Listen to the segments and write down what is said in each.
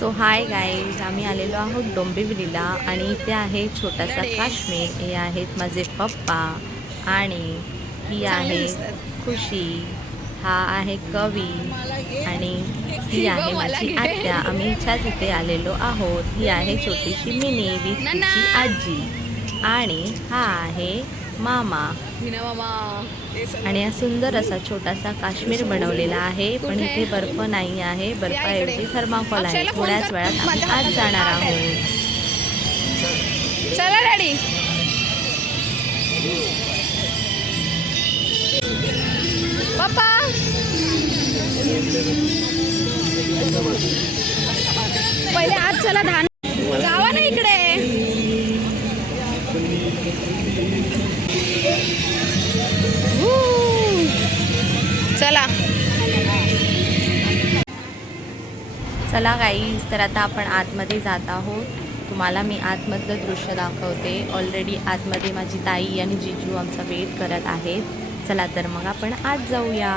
So hi guys, आम्ही आलेलो आहोत डोंबिवलीला आणि इथे आहे छोटासा काश्मीर. हे आहेत माझे पप्पा आणि ही आहे खुशी, हा आहे कवी आणि ही आहे माझी आत्या. आम्ही हिच्याच इथे आलेलो आहोत. ही आहे छोटीशी मिनी विथ तिची आजी आणि हा आहे मामा. आणि हा सुंदर असा छोटासा काश्मीर बनवलेला आहे, पण इथे बर्फ नाही आहे, बर्फाऐवजी थर्माकोल आहे. थोड्याच वेळात आम्ही आज जाणार आहोत. चला डॅडी. पप्पा पहिले आज चला धान जावा ना इकडे. चला चला गाईज, तर आता आपण आतमध्ये जात आहोत. तुम्हाला मी आतमधलं दृश्य दाखवते. ऑलरेडी आतमध्ये माझी ताई आणि जिजू आमचा वेट करत आहेत. चला तर मग आपण आत जाऊया.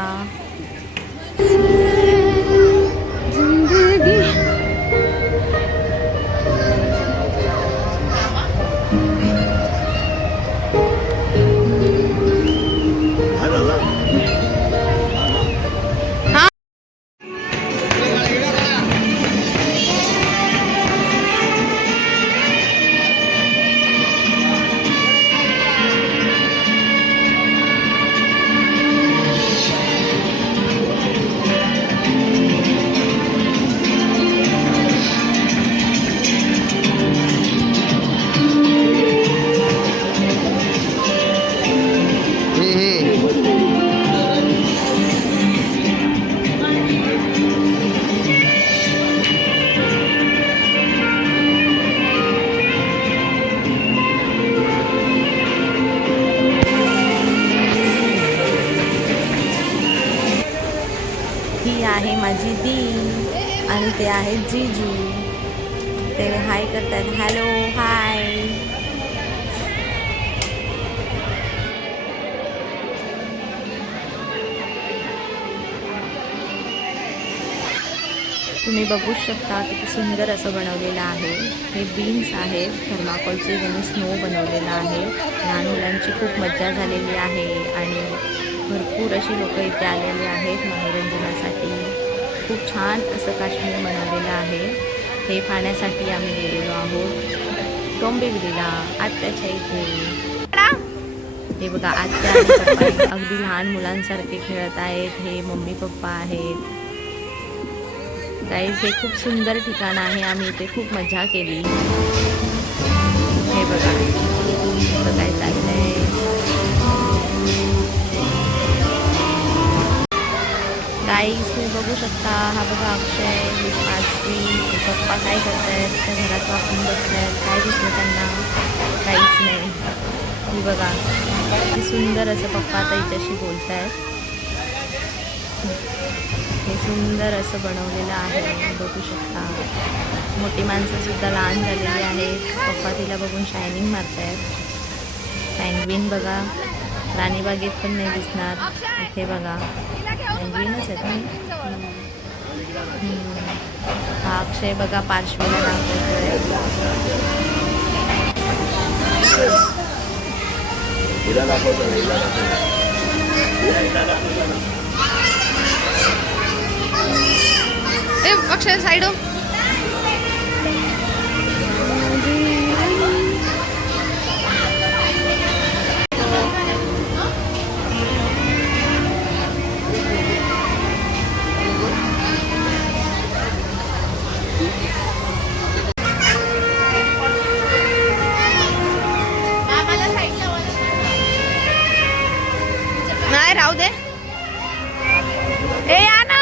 ही आहे माझी दी आणि ते आहेत जीजू. ते हाय करतात. Hello hi. तुम्ही बघू शकता किती सुंदर असं बनवलेलं आहे. हे बीन्स आहेत थर्माकोलचे, त्यांनी स्नो बनवलेला आहे. लहान मुलांची खूप मज्जा झालेली आहे आणि भरपूर अशी लोक इथे आलेली आहेत मनोरंजनासाठी. खूप छान असं काश्मीर बनवलेलं आहे. हे पाहण्यासाठी आम्ही गेलेलो आहोत डोंबिवलीला आत्याच्या इथे. हे बघा, आत्या आणि पप्पा अगदी लहान मुलांसारखे खेळत आहेत. हे मम्मी पप्पा आहेत. गाईज, हे खूप सुंदर ठिकाण आहे. आम्ही इथे खूप मजा केली. हे बघा कसं काय चाललंय. गाईज, तुम्ही बघू शकता. हा बघा अक्षय, आजी, पप्पा काय करत आहेत. त्या घरात वापरून बसले आहेत. काय दिसलं त्यांना? काहीच नाही. ही बघा किती सुंदर असं पप्पा आता हिच्याशी बोलत आहेत. हे सुंदर असं बनवलेलं आहे, बघू शकता. मोठी माणसंसुद्धा लहान झालेली आहेत. पप्पा तिला बघून शायनिंग मारत आहेत. पँग्विन बघा, राणीबागेत पण नाही दिसणार. इथे बघा पँग्विनच आहेत ना. हा अक्षय बघा पार्श्वीला दाखवतोय. अक्षय साइड हो. नाही राहू दे. ए या ना.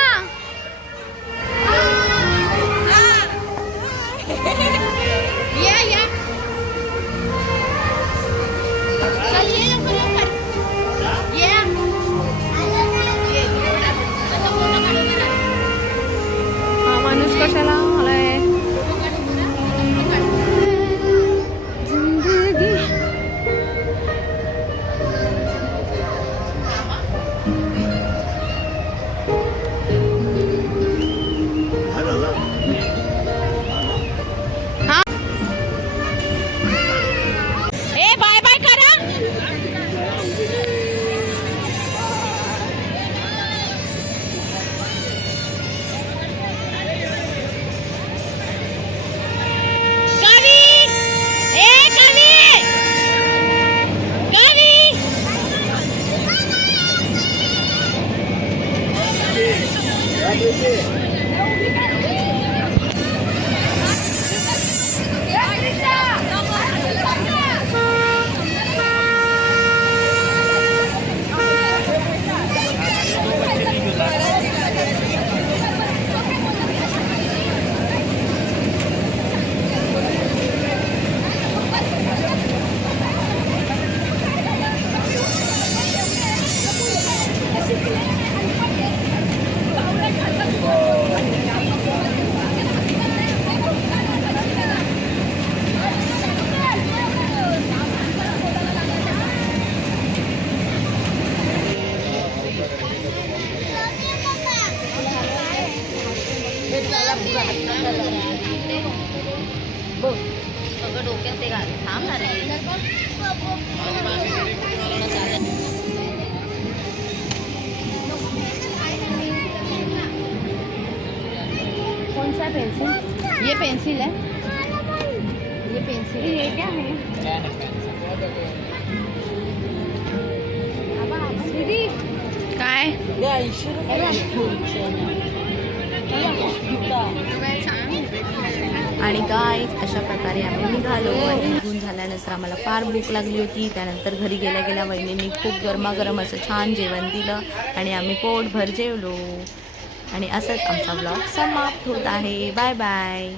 सगळं डोक्यात ते घाल थांब ना रे. कौन सा पेंसिल? ये पेंसिल है, ये पेंसिल है. ये क्या है? दीदी काय? आणि गाईज अशा प्रकारे आम्ही निघालो आणि निघून झाल्यानंतर आम्हाला फार भूक लागली होती. त्यानंतर घरी गेल्या गेल्या वहिनींनी खूप गरमागरम असं छान जेवण दिलं आणि आम्ही पोटभर जेवलो. आणि असंच आमचा ब्लॉग समाप्त होत आहे. Bye bye.